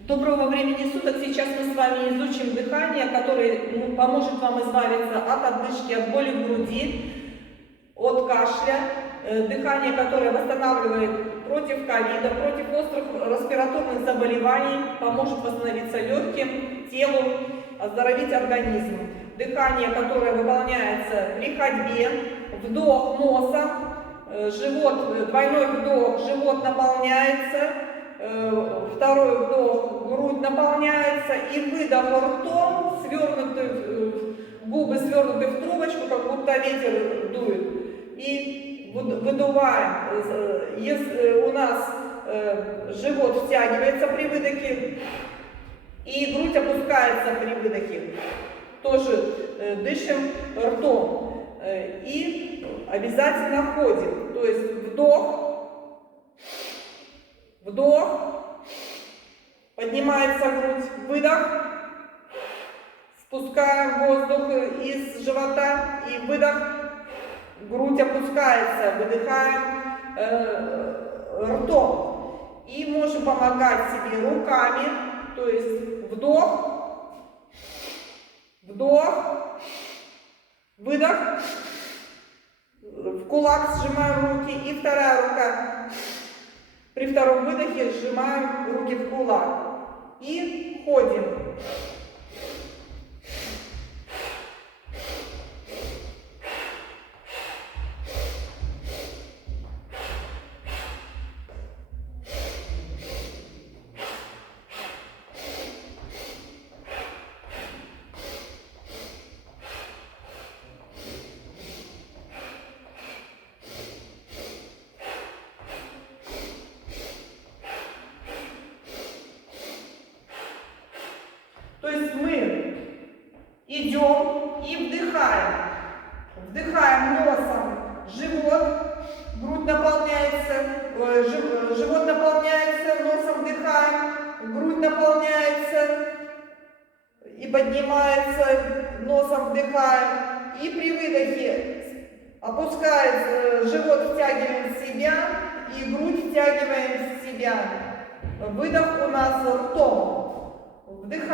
Доброго времени суток! Сейчас мы с вами изучим дыхание, которое поможет вам избавиться от одышки, от боли в груди, от кашля. Дыхание, которое восстанавливает против ковида, против острых респираторных заболеваний, поможет восстановиться легким, телу, оздоровить организм. Дыхание, которое выполняется при ходьбе, вдох носом, живот, двойной вдох, живот наполняется, второй вдох, грудь наполняется, и выдох ртом, губы свернуты в трубочку, как будто ветер дует. И выдуваем. Если у нас живот втягивается при выдохе, и грудь опускается при выдохе, тоже дышим ртом. И обязательно ходим. То есть вдох, вдох, поднимается грудь, выдох, спускаем воздух из живота, и выдох, грудь опускается, выдыхаем ртом. И можем помогать себе руками, то есть вдох, вдох, выдох, в кулак сжимаем руки, и вторая рука. При втором выдохе сжимаем руки в кулак и ходим. То есть мы идем и вдыхаем. Вдыхаем носом живот, грудь наполняется, живот наполняется, носом вдыхаем, грудь наполняется и поднимается, носом вдыхаем. И при выдохе опускается, живот втягиваем в себя и грудь втягиваем в себя. Выдох у нас ртом. Вдыхаем.